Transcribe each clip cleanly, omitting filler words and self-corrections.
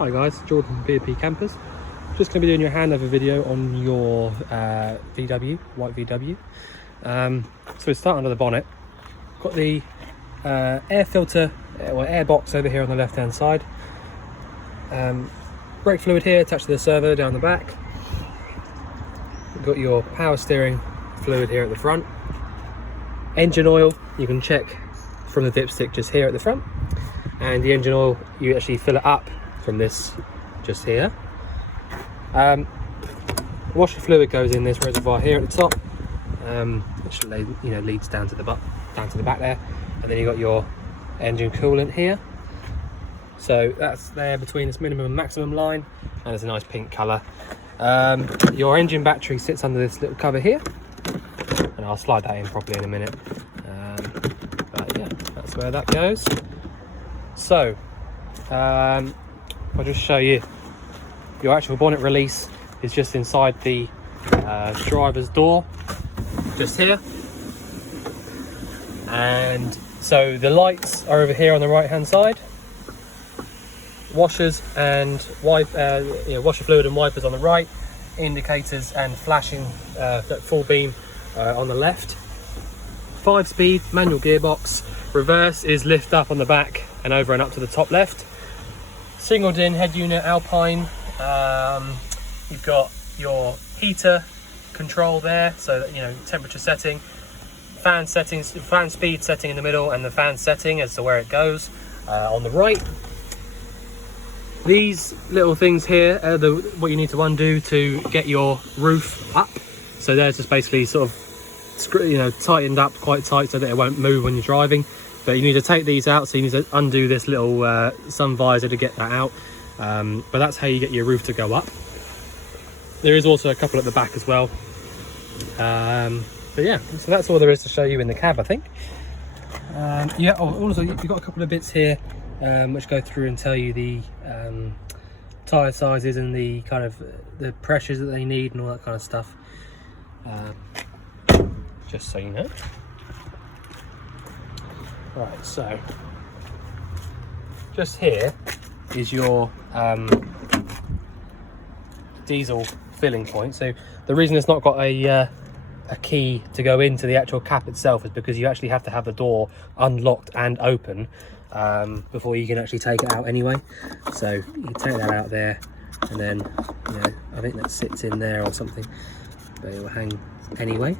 Hi guys, Jordan from B&P Campers. Just going to be doing your handover video on your VW, white VW. So we start under the bonnet. Got the air filter, or air box over here on the left hand side. Brake fluid here attached to the servo down the back. We've got your power steering fluid here at the front. Engine oil, you can check from the dipstick just here at the front. And the engine oil, you actually fill it up from this just here. Washer fluid goes in this reservoir here at the top, which leads down to the back there, and then you got your engine coolant here. So that's there between this minimum and maximum line, and it's a nice pink colour. Your engine battery sits under this little cover here, and I'll slide that in properly in a minute. But yeah, that's where that goes. So I'll just show you your actual bonnet release is just inside the driver's door, just here. And so the lights are over here on the right hand side. Washers and washer fluid and wipers on the right. Indicators and flashing full beam on the left. 5-speed manual gearbox. Reverse is lift up on the back and over and up to the top left. Singled in head unit Alpine. You've got your heater control there, so that temperature setting, fan settings, fan speed setting in the middle, and the fan setting as to where it goes on the right. These little things here are what you need to undo to get your roof up. So they're just basically sort of tightened up quite tight so that it won't move when you're driving. But you need to take these out, so you need to undo this little sun visor to get that out. But that's how you get your roof to go up. There is also a couple at the back as well. But yeah, so that's all there is to show you in the cab, I think. Also you've got a couple of bits here which go through and tell you the tyre sizes and the kind of the pressures that they need and all that kind of stuff. Just so you know. Right, so just here is your diesel filling point. So the reason it's not got a key to go into the actual cap itself is because you actually have to have the door unlocked and open before you can actually take it out anyway. So you take that out there, and then I think that sits in there or something, but it will hang anyway.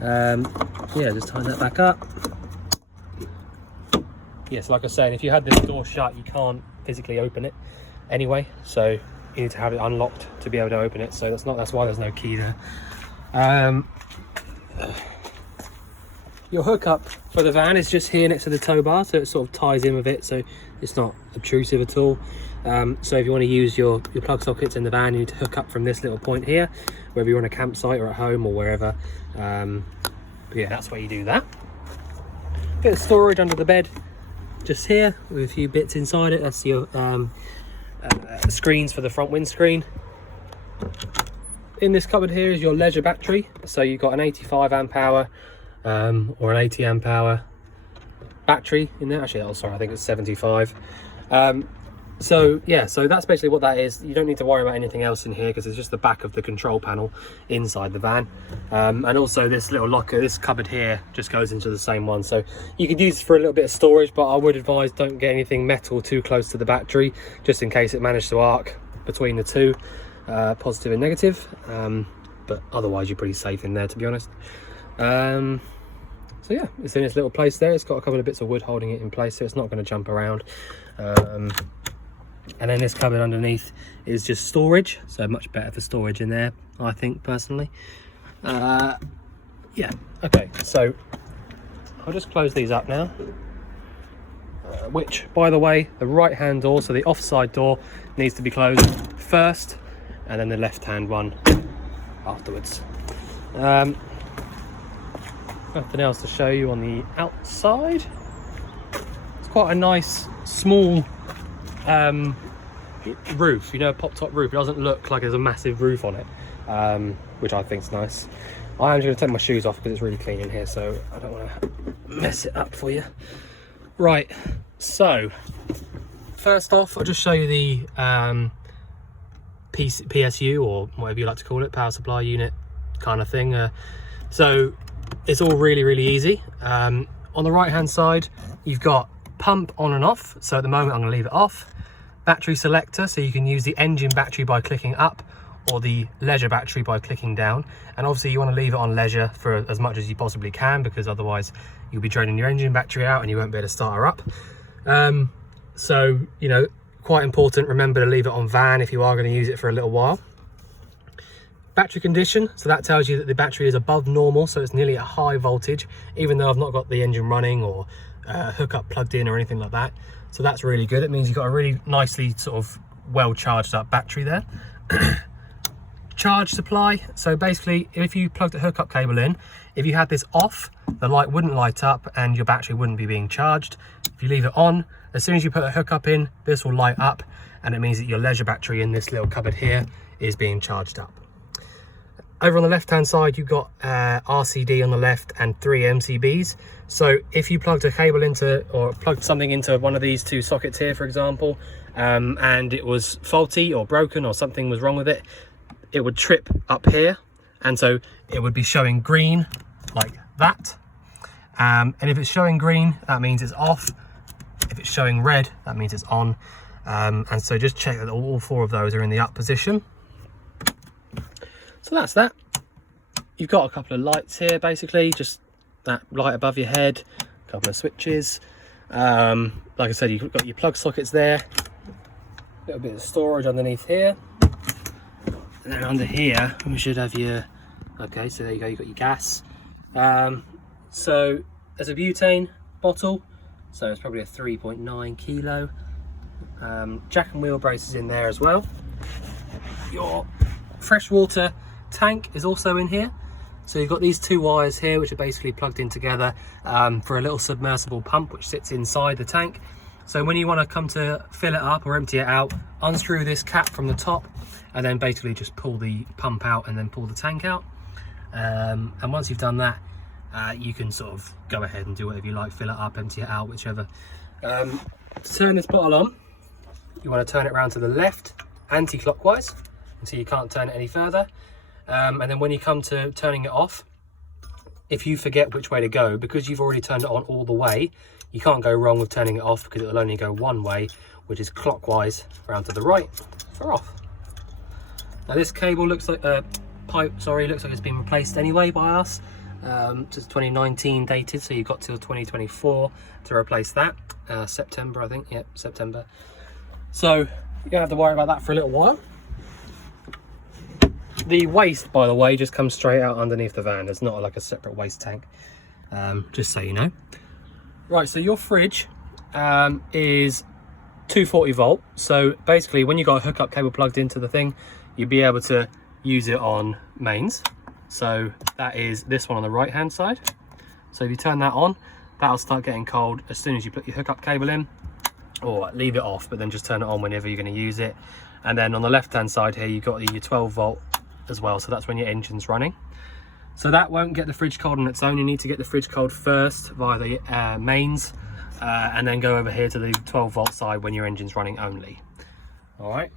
Yeah, just tighten that back up. Yes, like I said, if you had this door shut, you can't physically open it anyway, so you need to have it unlocked to be able to open it. So that's why there's no key there. Your hookup for the van is just here next to the tow bar, so it sort of ties in with it, so it's not obtrusive at all. So if you want to use your plug sockets in the van, you need to hook up from this little point here, whether you're on a campsite or at home or wherever. Yeah, that's where you do that. Bit of storage under the bed just here with a few bits inside it. That's your screens for the front windscreen. In this cupboard here is your leisure battery, so you've got an 85 amp hour or an 80 amp hour battery in there. Actually, I think it's 75. So yeah, so that's basically what that is. You don't need to worry about anything else in here because it's just the back of the control panel inside the van. And also this little locker, this cupboard here, just goes into the same one. So you could use it for a little bit of storage, but I would advise don't get anything metal too close to the battery, just in case it managed to arc between the two, positive and negative. But otherwise you're pretty safe in there, to be honest. So yeah, it's in its little place there. It's got a couple of bits of wood holding it in place, so it's not going to jump around. And then this cupboard underneath is just storage, so much better for storage in there, I think, personally. Yeah, okay, so I'll just close these up now. Which, by the way, the right hand door, so the offside door, needs to be closed first, and then the left hand one afterwards. Nothing else to show you on the outside. It's quite a nice small roof, a pop top roof. It doesn't look like there's a massive roof on it, which I think is nice. I am just going to take my shoes off because it's really clean in here, so I don't want to mess it up for you. Right, so first off, I'll just show you the PSU, or whatever you like to call it, power supply unit kind of thing. So it's all really easy. On the right hand side, you've got pump on and off. So at the moment I'm going to leave it off. Battery selector, so you can use the engine battery by clicking up, or the leisure battery by clicking down. And obviously you want to leave it on leisure for as much as you possibly can, because otherwise you'll be draining your engine battery out and you won't be able to start her up. So, you know, quite important, remember to leave it on van if you are going to use it for a little while. Battery condition, so that tells you that the battery is above normal, so it's nearly at high voltage, even though I've not got the engine running or hookup plugged in or anything like that. So that's really good. It means you've got a really nicely sort of well charged up battery there. Charge supply, so basically if you plugged a hookup cable in, if you had this off, the light wouldn't light up and your battery wouldn't be being charged. If you leave it on, as soon as you put a hookup in, this will light up, and it means that your leisure battery in this little cupboard here is being charged up. Over on the left hand side, you've got RCD on the left and 3 MCBs. So if you plugged a cable into, or plugged something into one of these two sockets here, for example, and it was faulty or broken or something was wrong with it, it would trip up here, and so it would be showing green like that. And if it's showing green, that means it's off. If it's showing red, that means it's on. And so just check that all 4 of those are in the up position. So that's that. You've got a couple of lights here, basically, just that light above your head, a couple of switches. Like I said, you've got your plug sockets there, a little bit of storage underneath here. And then under here, we should have your, okay, so there you go, you've got your gas. So there's a butane bottle, so it's probably a 3.9 kilo. Jack and wheel braces in there as well. Your freshwater tank is also in here. So you've got these 2 wires here, which are basically plugged in together for a little submersible pump which sits inside the tank. So when you want to come to fill it up or empty it out, unscrew this cap from the top and then basically just pull the pump out and then pull the tank out. And once you've done that, you can sort of go ahead and do whatever you like, fill it up, empty it out, whichever. To turn this bottle on, you want to turn it around to the left, anti-clockwise, until you can't turn it any further. And then when you come to turning it off, if you forget which way to go, because you've already turned it on all the way, you can't go wrong with turning it off, because it will only go one way, which is clockwise, around to the right for off. Now this cable looks like looks like it's been replaced anyway by us. Just 2019 dated, so you've got till 2024 to replace that. September, I think. Yep, September. So you don't have to worry about that for a little while. The waste, by the way, just comes straight out underneath the van. There's not like a separate waste tank, just so you know. Right, so your fridge is 240 volt. So basically when you've got a hookup cable plugged into the thing, you'll be able to use it on mains. So that is this one on the right hand side. So if you turn that on, that'll start getting cold as soon as you put your hookup cable in, or leave it off, but then just turn it on whenever you're going to use it. And then on the left hand side here, you've got your 12 volt as well, so that's when your engine's running. So that won't get the fridge cold on its own. You need to get the fridge cold first via the mains, and then go over here to the 12 volt side when your engine's running only. All right,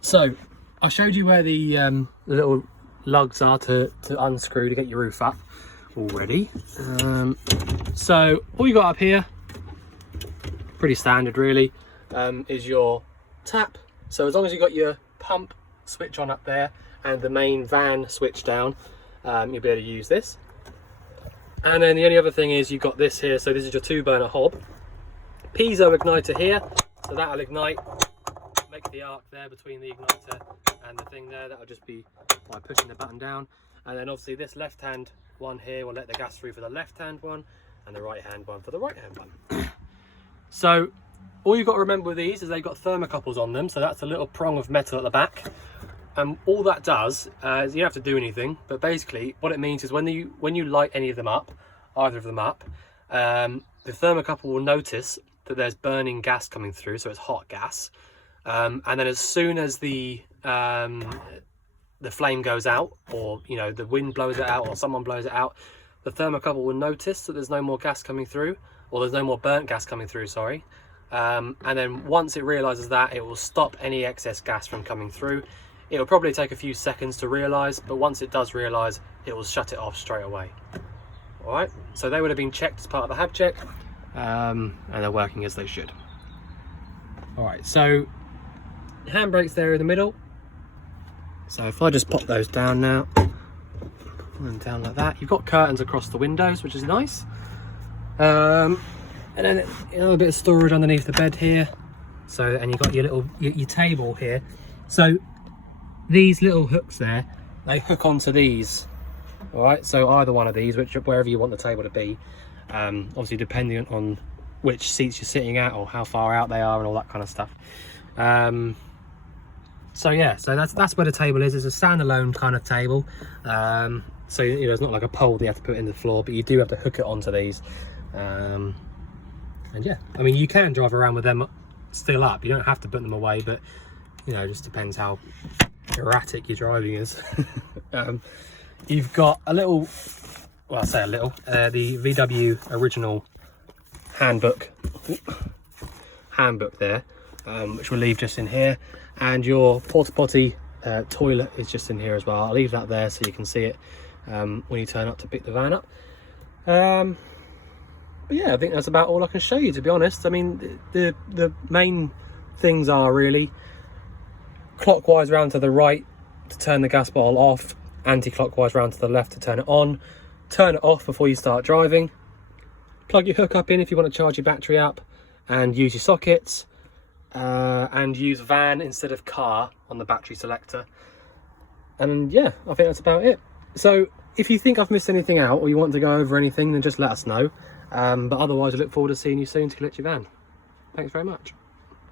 so I showed you where the little lugs are to unscrew to get your roof up already. So all you got up here, pretty standard really, is your tap. So as long as you got your pump switch on up there and the main van switch down, you'll be able to use this. And then the only other thing is you've got this here. So this is your 2-burner hob, piezo igniter here, so that'll ignite, make the arc there between the igniter and the thing there. That'll just be by pushing the button down. And then obviously this left hand one here will let the gas through for the left hand one, and the right hand one for the right hand one. So all you've got to remember with these is they've got thermocouples on them. So that's a little prong of metal at the back. And all that does is you don't have to do anything, but basically what it means is when you light any of them up, either of them up, the thermocouple will notice that there's burning gas coming through, so it's hot gas. And then as soon as the flame goes out, or the wind blows it out, or someone blows it out, the thermocouple will notice that there's no more gas coming through, or there's no more burnt gas coming through, sorry. and then once it realizes that, it will stop any excess gas from coming through. It'll probably take a few seconds to realize, but once it does realize, it will shut it off straight away. All right, so they would have been checked as part of the hab check, and they're working as they should. All right, so handbrakes there in the middle. So if I just pop those down now, and down like that, you've got curtains across the windows, which is nice. And then a bit of storage underneath the bed here. So, and you've got your little your table here. So these little hooks there, they hook onto these. All right, so either one of these, wherever you want the table to be, obviously depending on which seats you're sitting at or how far out they are and all that kind of stuff. So yeah, so that's where the table is. It's a standalone kind of table. So you know, it's not like a pole that you have to put in the floor, but you do have to hook it onto these. And yeah, I mean, you can drive around with them still up. You don't have to put them away, but you know, it just depends how erratic your driving is. You've got a little, well, I say a little, the VW original handbook there, which we'll leave just in here, and your porta potty toilet is just in here as well. I'll leave that there so you can see it when you turn up to pick the van up. But yeah, I think that's about all I can show you, to be honest. I mean, the main things are really clockwise round to the right to turn the gas bottle off, anti-clockwise round to the left to turn it on, turn it off before you start driving, plug your hook up in if you want to charge your battery up, and use your sockets, and use van instead of car on the battery selector. And yeah, I think that's about it. So if you think I've missed anything out or you want to go over anything, then just let us know. But otherwise, I look forward to seeing you soon to collect your van. Thanks very much.